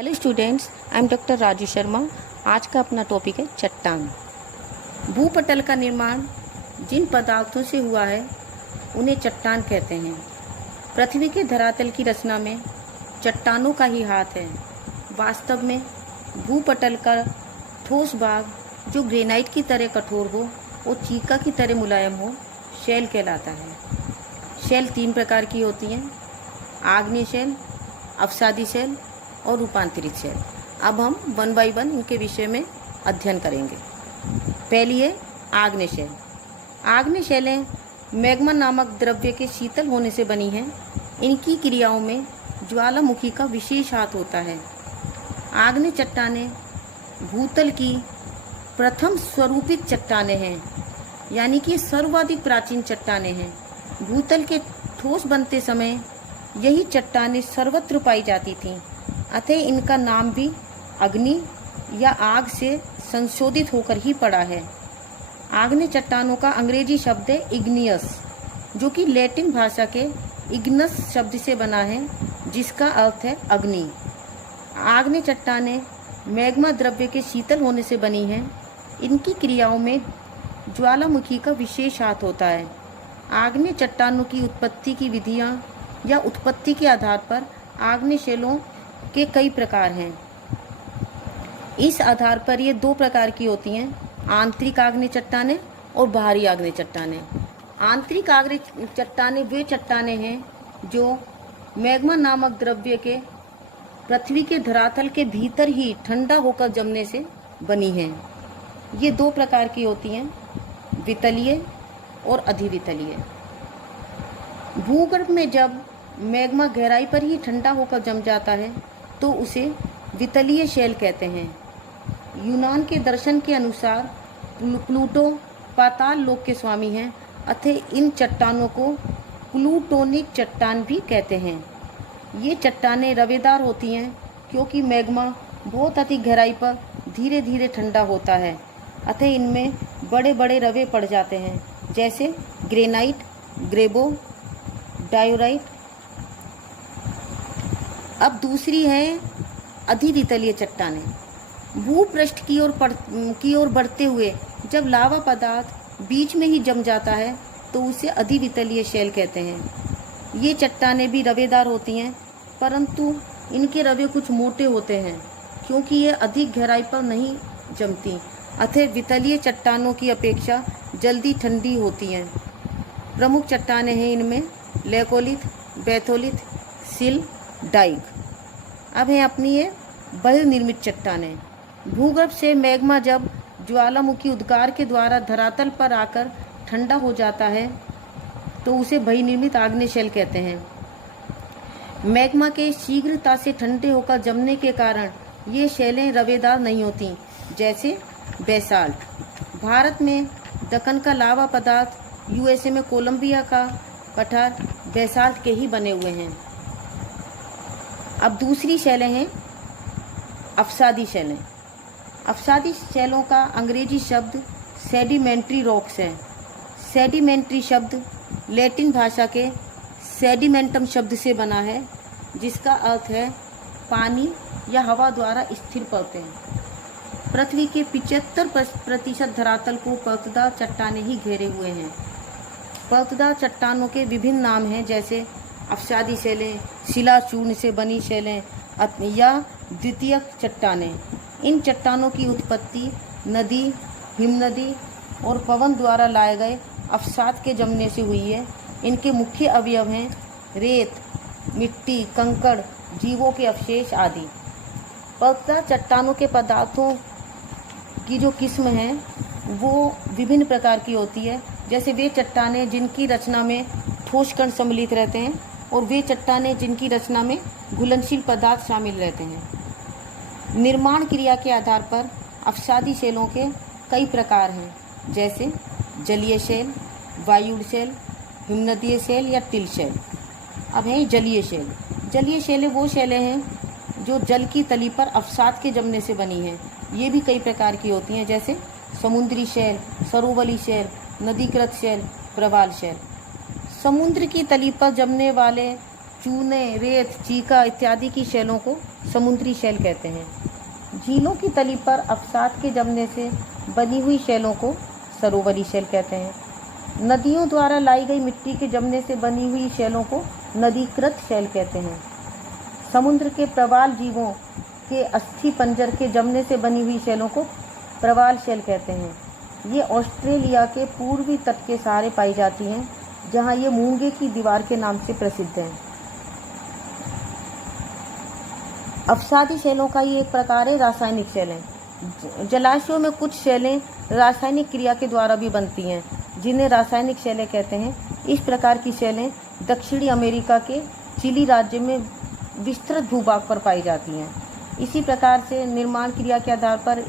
Hello students, I am doctor Raju Sharma. आज का अपना टॉपिक है चट्टान। भूपटल का निर्माण जिन पदार्थों से हुआ है उन्हें चट्टान कहते हैं। पृथ्वी के धरातल की रचना में चट्टानों का ही हाथ है। वास्तव में भूपटल का ठोस भाग जो ग्रेनाइट की तरह कठोर हो और चीका की तरह मुलायम हो, शैल कहलाता है। शैल 3 प्रकार की होती हैं: आग्नेय शैल, अवसादी शैल और रूपांतरित शैल। अब हम 1 बाय 1 इनके विषय में अध्ययन करेंगे। पहली है आग्नेय शैल। आग्नेय शैलें मैग्मा नामक द्रव्य के शीतल होने से बनी हैं। इनकी क्रियाओं में ज्वालामुखी का विशेष हाथ होता है। आग्नेय चट्टानें भूतल की प्रथम स्वरूपित चट्टानें हैं, यानी कि सर्वाधिक प्राचीन चट्टानें हैं। भूतल के ठोस बनते समय यही चट्टानें सर्वत्र पाई जाती थीं, अतः इनका नाम भी अग्नि या आग से संशोधित होकर ही पड़ा है। आग्नेय चट्टानों का अंग्रेजी शब्द है इग्नियस, जो कि लैटिन भाषा के इग्नस शब्द से बना है, जिसका अर्थ है अग्नि। आग्नेय चट्टानें मैग्मा द्रव्य के शीतल होने से बनी हैं। इनकी क्रियाओं में ज्वालामुखी का विशेष हाथ होता है। आग्नेय चट्टानों की उत्पत्ति की विधियां या उत्पत्ति के आधार पर आग्नेय शैलों के कई प्रकार हैं। इस आधार पर ये 2 प्रकार की होती हैं: आंतरिक आग्नेय चट्टानें और बाहरी आग्नेय चट्टानें। आंतरिक आग्नेय चट्टानें वे चट्टानें हैं जो मैग्मा नामक द्रव्य के पृथ्वी के धरातल के भीतर ही ठंडा होकर जमने से बनी हैं। ये 2 प्रकार की होती हैं: वितलीय और अधिवितलीय। भूगर्भ में जब मैग्मा गहराई पर ही ठंडा होकर जम जाता है तो उसे वितलीय शैल कहते हैं। यूनान के दर्शन के अनुसार प्लूटो पाताल लोक के स्वामी हैं, अतः इन चट्टानों को प्लूटोनिक चट्टान भी कहते हैं। ये चट्टानें रवेदार होती हैं क्योंकि मैग्मा बहुत अधिक गहराई पर धीरे धीरे ठंडा होता है, अतः इनमें बड़े बड़े रवे पड़ जाते हैं, जैसे ग्रेनाइट, ग्रेबो, डायोराइट। अब दूसरी है अधिवितलीय चट्टानें। भूपृष्ठ की ओर बढ़ते हुए जब लावा पदार्थ बीच में ही जम जाता है तो उसे अधिवितलीय शैल कहते हैं। ये चट्टानें भी रवेदार होती हैं, परंतु इनके रवे कुछ मोटे होते हैं क्योंकि ये अधिक गहराई पर नहीं जमती, अतः वितलीय चट्टानों की अपेक्षा जल्दी ठंडी होती हैं। प्रमुख चट्टानें हैं इनमें लेकोलिथ, बैथोलिथ, सिल, डाइक। अब है अपनी ये बहिर्निर्मित चट्टानें। भूगर्भ से मैग्मा जब ज्वालामुखी उद्गार के द्वारा धरातल पर आकर ठंडा हो जाता है तो उसे बहिर्निर्मित आग्नेय शैल कहते हैं। मैग्मा के शीघ्रता से ठंडे होकर जमने के कारण ये शैलें रवेदार नहीं होती, जैसे बेसाल्ट। भारत में दक्कन का लावा पदार्थ, यूएसए में कोलंबिया का पठार बेसाल्ट के ही बने हुए हैं। अब दूसरी शैलें हैं अवसादी शैलें। अवसादी शैलों का अंग्रेजी शब्द सेडिमेंट्री रॉक्स है। सेडिमेंट्री शब्द लैटिन भाषा के सेडिमेंटम शब्द से बना है, जिसका अर्थ है पानी या हवा द्वारा स्थिर परतें हैं। पृथ्वी के 75% धरातल को परतदार चट्टानें ही घेरे हुए हैं। परतदार चट्टानों के विभिन्न नाम हैं, जैसे अवसादी शैलें, शिलाचूर्ण से बनी शैलें या द्वितीयक चट्टानें। इन चट्टानों की उत्पत्ति नदी, हिमनदी और पवन द्वारा लाए गए अवसाद के जमने से हुई है। इनके मुख्य अवयव हैं रेत, मिट्टी, कंकड़, जीवों के अवशेष आदि। परतदार चट्टानों के पदार्थों की जो किस्म है वो विभिन्न प्रकार की होती है, जैसे वे चट्टानें जिनकी रचना में ठोस कण सम्मिलित रहते हैं और वे चट्टानें जिनकी रचना में घुलनशील पदार्थ शामिल रहते हैं। निर्माण क्रिया के आधार पर अवसादी शैलों के कई प्रकार हैं, जैसे जलीय शैल, वायुड़ शैल, हिमनदीय शैल या टिल शैल। अब है जलीय शैल। जलीय शैलें वो शैलें हैं जो जल की तली पर अवसाद के जमने से बनी हैं। ये भी कई प्रकार की होती हैं, जैसे समुद्री शैल, सरोवरी शैल, नदीकृत शैल, प्रवाल शैल। समुद्र की तली पर जमने वाले चूने, रेत, चीका इत्यादि की शैलों को समुद्री शैल कहते हैं। झीलों की तली पर अवसाद के जमने से बनी हुई शैलों को सरोवरी शैल कहते हैं। नदियों द्वारा लाई गई मिट्टी के जमने से बनी हुई शैलों को नदीकृत शैल कहते हैं। समुद्र के प्रवाल जीवों के अस्थि पंजर के जमने से बनी हुई शैलों को प्रवाल शैल कहते हैं। ये ऑस्ट्रेलिया के पूर्वी तट के सहारे पाई जाती हैं, जहाँ ये मूंगे की दीवार के नाम से प्रसिद्ध हैं। अवसादी शैलों का ये एक प्रकार है रासायनिक शैलें। जलाशयों में कुछ शैलें रासायनिक क्रिया के द्वारा भी बनती हैं, जिन्हें रासायनिक शैलें कहते हैं। इस प्रकार की शैलें दक्षिणी अमेरिका के चिली राज्य में विस्तृत भूभाग पर पाई जाती हैं। इसी प्रकार से निर्माण क्रिया के आधार पर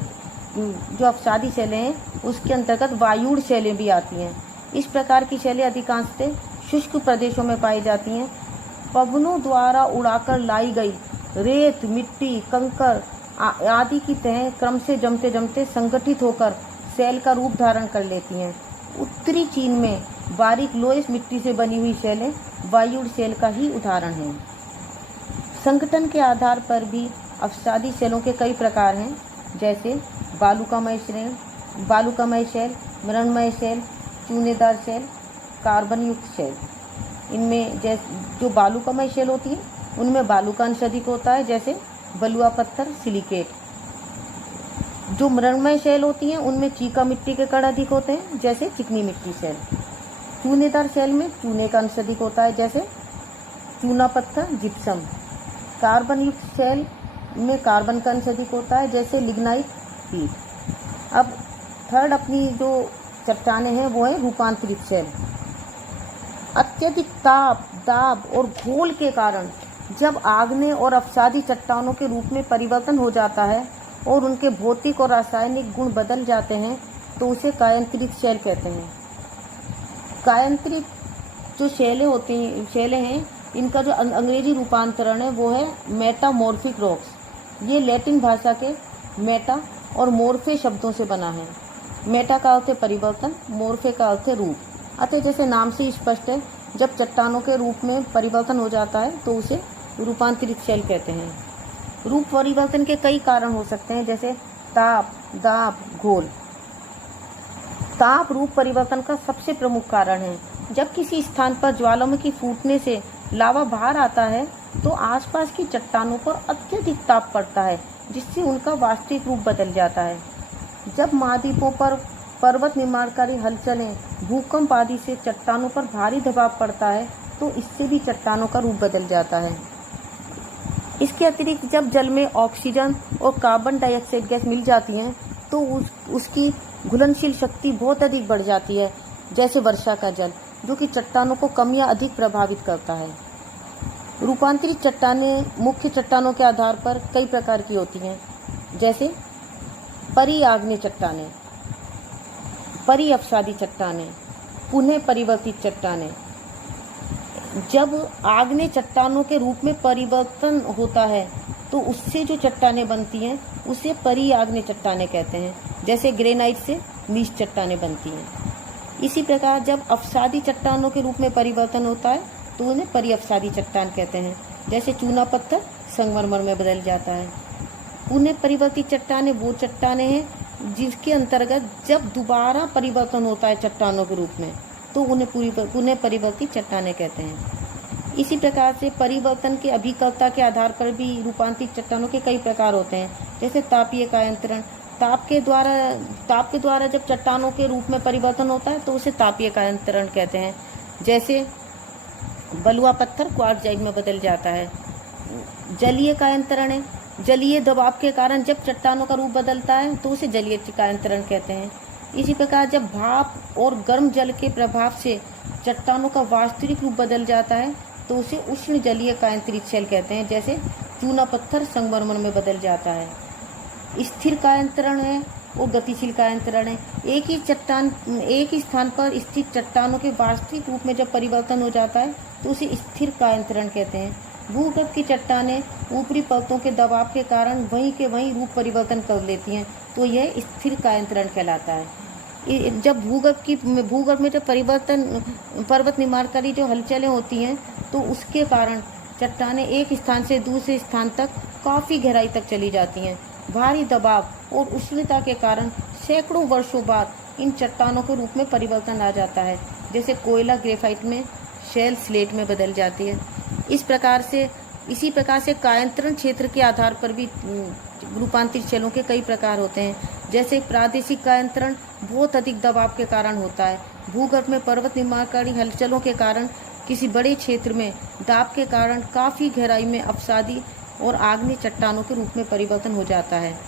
जो अवसादी शैलें हैं उसके अंतर्गत वायुड़ शैलें भी आती हैं। इस प्रकार की शैलें अधिकांशतः शुष्क प्रदेशों में पाई जाती हैं। पवनों द्वारा उड़ाकर लाई गई रेत, मिट्टी, कंकर आदि की तहें क्रम से जमते जमते संगठित होकर शैल का रूप धारण कर लेती हैं। उत्तरी चीन में बारीक लोएस मिट्टी से बनी हुई शैलें वायुड़ शैल का ही उदाहरण हैं। संगठन के आधार पर भी अवसादी शैलों के कई प्रकार हैं, जैसे बालुकामय शैल, मृणमय शैल, चूनेदार शैल, कार्बन युक्त शैल। इनमें जो बालुकामय शैल होती है उनमें बालू का अंश अधिक होता है, जैसे बलुआ पत्थर, सिलिकेट। जो मृणमय शैल होती हैं उनमें चीका मिट्टी के कण अधिक होते हैं, जैसे चिकनी मिट्टी शैल। चूनेदार शैल में चूने का अंश अधिक होता है, जैसे चूना पत्थर, जिप्सम। कार्बन युक्त शैल में कार्बन का अंश अधिक होता है, जैसे लिग्नाइट, पीट। अब थर्ड अपनी जो चट्टानें हैं वो है रूपांतरित शैल। अत्यधिक ताप, दाब और घोल के कारण जब आग्नेय और अवसादी चट्टानों के रूप में परिवर्तन हो जाता है और उनके भौतिक और रासायनिक गुण बदल जाते हैं तो उसे कायांतरित शैल कहते हैं। कायांतरित जो शैलें हैं इनका जो अंग्रेजी रूपांतरण है वो है मेटामॉर्फिक रॉक्स। ये लैटिन भाषा के मेटा और मोर्फे शब्दों से बना है। मेटा का अर्थ है परिवर्तन, मोर्फे का अर्थ है रूप। अतः जैसे नाम से स्पष्ट है, जब चट्टानों के रूप में परिवर्तन हो जाता है तो उसे रूपांतरित शैल कहते हैं। रूप परिवर्तन के कई कारण हो सकते हैं, जैसे ताप, दाब, घोल। ताप रूप परिवर्तन का सबसे प्रमुख कारण है। जब किसी स्थान पर ज्वालामुखी फूटने से लावा बाहर आता है तो आसपास की चट्टानों पर अत्यधिक ताप पड़ता है, जिससे उनका वास्तविक रूप बदल जाता है। जब महाद्वीपों पर पर्वत निर्माणकारी हलचलें, भूकंप आदि से चट्टानों पर भारी दबाव पड़ता है तो इससे भी चट्टानों का रूप बदल जाता है। इसके अतिरिक्त जब जल में ऑक्सीजन और कार्बन डाइऑक्साइड गैस मिल जाती हैं तो उसकी घुलनशील शक्ति बहुत अधिक बढ़ जाती है, जैसे वर्षा का जल, जो कि चट्टानों को कम या अधिक प्रभावित करता है। रूपांतरित चट्टानें मुख्य चट्टानों के आधार पर कई प्रकार की होती हैं, जैसे परिआग्नेय चट्टानें, परिअवसादी चट्टानें, पुनः परिवर्तित चट्टानें। जब आग्नेय चट्टानों के रूप में परिवर्तन होता है तो उससे जो चट्टानें बनती हैं उसे परिआग्नेय चट्टानें कहते हैं, जैसे ग्रेनाइट से नीच चट्टानें बनती हैं। इसी प्रकार जब अवसादी चट्टानों के रूप में परिवर्तन होता है तो उन्हें परिअवसादी चट्टान कहते हैं, जैसे चूना पत्थर संगमरमर में बदल जाता है। पुनः परिवर्तित चट्टानें वो चट्टानें हैं जिसके अंतर्गत जब दोबारा परिवर्तन होता है चट्टानों के रूप में तो उन्हें पुनः परिवर्तित चट्टानें कहते हैं। इसी प्रकार से परिवर्तन के अभिकर्ता के आधार पर भी रूपांतरित चट्टानों के कई प्रकार होते हैं, जैसे तापीय कायांतरण। ताप के द्वारा जब चट्टानों के रूप में परिवर्तन होता है तो उसे तापीय कायांतरण कहते हैं, जैसे बलुआ पत्थर क्वार्ट्जाइट में बदल जाता है। जलीय कायांतरण है, जलीय दबाव के कारण जब चट्टानों का रूप बदलता है तो उसे जलीय कायांतरण कहते हैं। इसी प्रकार जब भाप और गर्म जल के प्रभाव से चट्टानों का वास्तविक रूप बदल जाता है तो उसे उष्ण जलीय कायांतरित शैल कहते हैं, जैसे चूना पत्थर संगमरमर में बदल जाता है। स्थिर कायांतरण है और गतिशील कायांतरण है। एक ही स्थान पर स्थित चट्टानों के वास्तविक रूप में जब परिवर्तन हो जाता है तो उसे स्थिर कायांतरण कहते हैं। भूगर्भ की चट्टानें ऊपरी परतों के दबाव के कारण वहीं के वहीं रूप परिवर्तन कर लेती हैं तो यह स्थिर कायांतरण कहलाता है। जब भूगर्भ में जब पर्वत निर्माणकारी जो हलचलें होती हैं तो उसके कारण चट्टानें एक स्थान से दूसरे स्थान तक काफ़ी गहराई तक चली जाती हैं। भारी दबाव और उष्णता के कारण सैकड़ों वर्षों बाद इन चट्टानों के रूप में परिवर्तन आ जाता है, जैसे कोयला ग्रेफाइट में, शेल स्लेट में बदल जाती है। इसी प्रकार से कायांतरण क्षेत्र के आधार पर भी रूपांतरित शैलों के कई प्रकार होते हैं। जैसे प्रादेशिक कायांतरण बहुत अधिक दबाव के कारण होता है। भूगर्भ में पर्वत निर्माणकारी हलचलों के कारण किसी बड़े क्षेत्र में दाब के कारण काफ़ी गहराई में अपसादी और आग्नेय चट्टानों के रूप में परिवर्तन हो जाता है।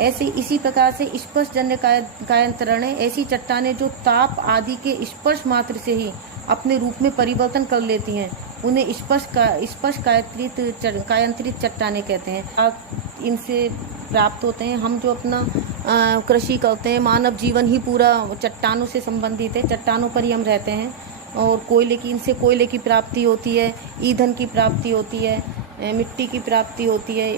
इसी प्रकार से स्पर्शजन्य कायांतरण है। ऐसी चट्टानें जो ताप आदि के स्पर्श मात्र से ही अपने रूप में परिवर्तन कर लेती हैं, उन्हें स्पर्श कायांतरित चट्टानें कहते हैं। इनसे प्राप्त होते हैं। हम जो अपना कृषि करते हैं, मानव जीवन ही पूरा चट्टानों से संबंधित है, चट्टानों पर ही हम रहते हैं। और इनसे कोयले की प्राप्ति होती है, ईंधन की प्राप्ति होती है, मिट्टी की प्राप्ति होती है,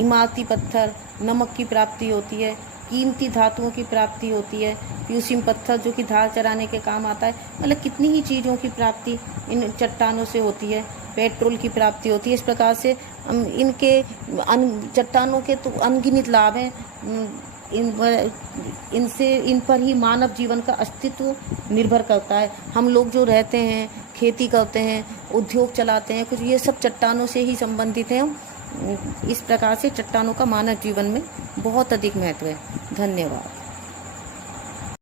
इमारती पत्थर, नमक की प्राप्ति होती है, कीमती धातुओं की प्राप्ति होती है, फ्यूसिम पत्थर जो कि धार चराने के काम आता है। मतलब कितनी ही चीज़ों की प्राप्ति इन चट्टानों से होती है। पेट्रोल की प्राप्ति होती है। इस प्रकार से चट्टानों के तो अनगिनत लाभ हैं। इन पर ही मानव जीवन का अस्तित्व निर्भर करता है। हम लोग जो रहते हैं, खेती करते हैं, उद्योग चलाते हैं, कुछ ये सब चट्टानों से ही संबंधित हैं। इस प्रकार से चट्टानों का मानव जीवन में बहुत अधिक महत्व है। धन्यवाद।